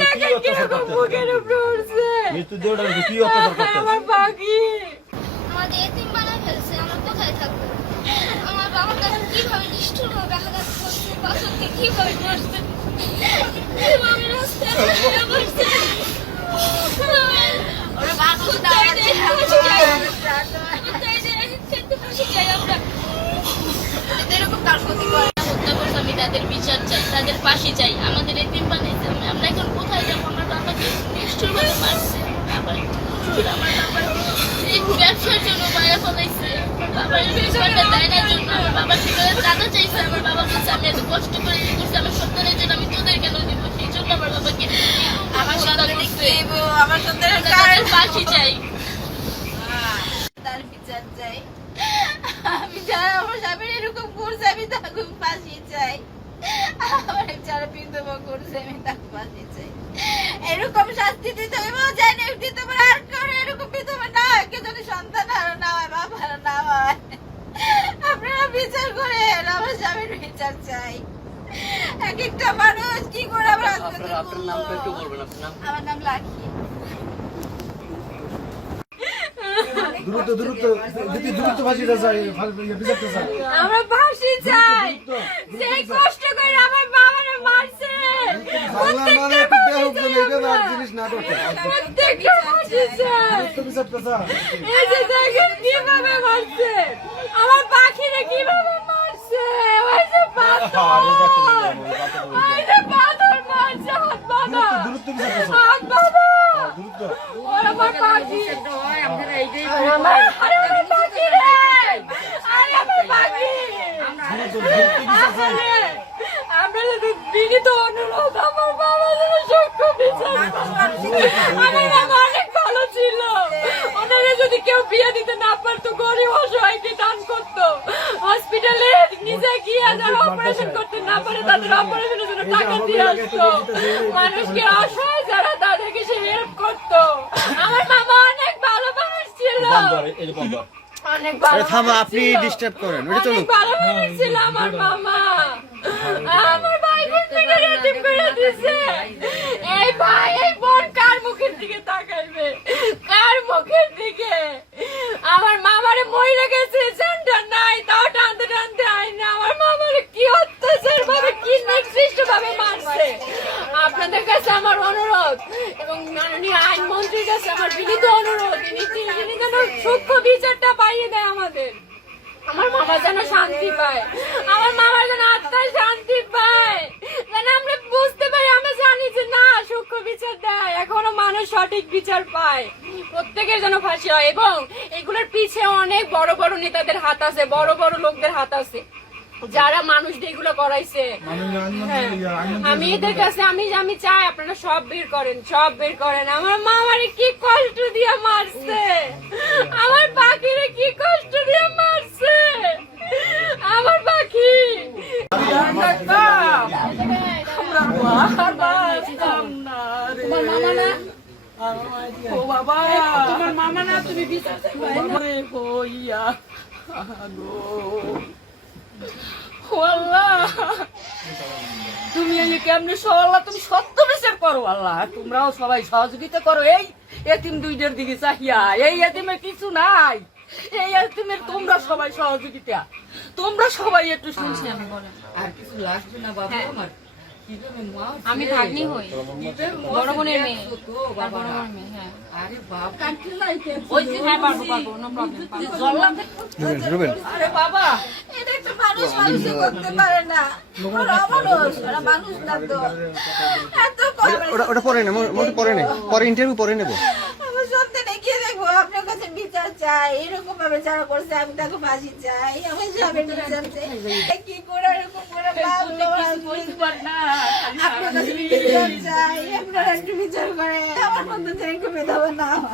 দেখেন কিরকম বুকের উপরে উঠছে। মৃত্যু দেহটার উপর কি অত্যাচার করতেছে? আমার পাখি আমাদের এতিম বানায় ফেলছে, আমরা কোথায় থাকবো? আমার বাবার কাছে কিভাবে নিষ্ঠুরভাবে আঘাত করছে, বাসনকে কিভাবে মারছে, আমি রাস্তায় বসে বসে ওরা বাসন এরকম তার ক্ষতি করে হত্যা করছে। আমি তাদের বিচার চাই, তাদের ফাঁসি চাই। আমাদের এতিম বানাইছে, আমরা এখন কোথায় যাবো? আমার বাবাকে নিষ্ঠুরভাবে মারছে, আমার বাবার এই ব্যবসার জন্য মায়া ফলাইছে, বাবার ব্যবসাটা দেয় না জন্য আমার বাবার সেখানে চাঁদা চাইছে। আমার বাবা বলছে আমি এত কষ্ট করে ইয়ে করছি, আমার সন্তানের জন্য আমি তোদের কেন দিব? সেই জন্য আমার বাবাকে আমার সন্তানের ফাঁসি চাই, তার বিচার চাই। আমি যারা আমার স্বামীর এরকম করছে আমি তাকে ফাঁসি চাই। আমার যারা বিধবা করছে আমি তাকে ফাঁসি চাই। এরকম শাস্তি দিতে হবে জানি দিতে পারে। আর কারো এরকম বিধবা না হয়, কেউ যদি সন্তান হারো না হয়, বাবা হারো না হয়, আপনারা বিচার করেন। আমার স্বামীর বিচার চাই। এক একটা মানুষ কি করে আমরা আপনার নামটা একটু বলবেন? আপনার নাম? আমার নাম লাকি। দ্রুত ফাঁসিটা চাই, বিচারটা চাই। আমরা ফাঁসি চাই। যে কষ্ট করে আমার বাবারে মারছে বাংলা মানে একটু বেহুক যেন এটা রাত জিনিস না করতে। প্রত্যেকটা ফাঁসি চাই। বিচারটা চাই। এই যে দেখেন কিভাবে মারছে, আমার পাখিরে কিভাবে মারছে। ওই যে পাথর, ওই যে পাথর মারছে, হাত বাঁধা, দ্রুত বিচারটা চাই। হাত বাঁধা। দ্রুত। ওর আমার পাখি, আমার পাখি রে, আরে আমার পাখি। আমরা যদি বিনীত অনুরোধ, আমার বাবা যেন সূক্ষ্ম বিচার করে। আমার বাবা অনেক ভালো ছিল, ওনারা যদি কেউ বিয়ে দিতে না পারতো, গরিব অসহায়কে দান করতো। হসপিটালে নিজে গিয়ে যারা অপারেশন করতে না পারে তাদের অপারেশনের জন্য টাকা দিয়ে আসতো। মানুষকে অসহায় যারা তাদেরকে সে হেল্প করতো। আমার মামা অনেক ভালো মানুষ ছিল, অনেক ভালো। থামো, আপনি ডিস্টার্ব করেন। ওটা চলুন। অনেক ভালো মানুষ ছিল আমার মামা। আমার ভাই বোন থেকে এতিম করে দিছে। এই ভাই এই বোন কার মুখের দিকে তাকাইবে? কার মুখের দিকে? আমার মামারে মইরা গেছে, সেন্টার নাই, তাও টানতে টানতে আইনা আমার মামারে কি অত্যাচার ভাবে, কি নিকৃষ্ট ভাবে মারছে। আপনাদের কাছে আমার অনুরোধ এবং মাননীয় আইনমন্ত্রীর কাছে আমার বিনীত অনুরোধ, তিনি যেন সূক্ষ্ম বিচারটা পাইয়ে দেয় আমাদের। আমার মামা যেন শান্তি পায়, আমার মামার যেন আত্মায় শান্তি পায়, যেন আমরা বুঝতে পারি। আমরা জানি যে না, সূক্ষ্ম বিচার দেয়, এখনো মানুষ সঠিক বিচার পায়। প্রত্যেকের যেন ফাঁসি হয় এবং এগুলোর পিছে অনেক বড় বড় নেতাদের হাত আছে, বড় বড় লোকদের হাত আছে যারা মানুষদের এগুলো করাইছে। আমি এদের কাছে আমি চাই আপনারা সব বের করেন, সব বের করেন। আমার মামারে কি কষ্ট দিয়ে মারছে, আমার পাখিরে কি কষ্ট দিয়ে মারছে, আমার পাখি। তোমার মামা না? ও বাবা, তোমার মামা না? তুমি বিচার হইয়া আল্লাহ, তুমি এই কেমনে আল্লাহ, তুমি সত্য বিচার করো আল্লাহ। তোমরাও সবাই সহযোগিতা করো এই এতিম দুইটার দিকে চাহিয়া। এই এতিমের কিছু নাই, এই এতিমের তোমরা সবাই সহযোগিতা, তোমরা সবাই একটু শুনছি। আমি বলেন আর কিছু লাগবে না বাবা আমার। আমি ভাগ্নি হই, বড় বোনের মেয়ে, বড় বোনের মেয়ে। হ্যাঁ, আরে বাবা কাটতে নাই কেন? ওই যে হ্যাঁ, পারবো পারবো, নো প্রবলেম। আরে বাবা, এটা একটা মানুষ মানুষই করতে পারে না। ওরা অমানুষ, ওরা মানুষ না তো। এত ওটা পরে নেব, পরে নেব, পরে ইন্টারভিউ পরে নেব। আমার সন্তানে কি দেখবো? আপনার কাছে বিচার চাই। এরকম ভাবে যারা করছে আমি তাকে ফাঁসি চাই। আমার স্বামীর বিচার চাই। কি করে এরকম করে মারলো? আপনার কাছে বিচার চাই, আপনারা একটু বিচার করে আমার সন্তান যেন একটু বিধবা না হয়।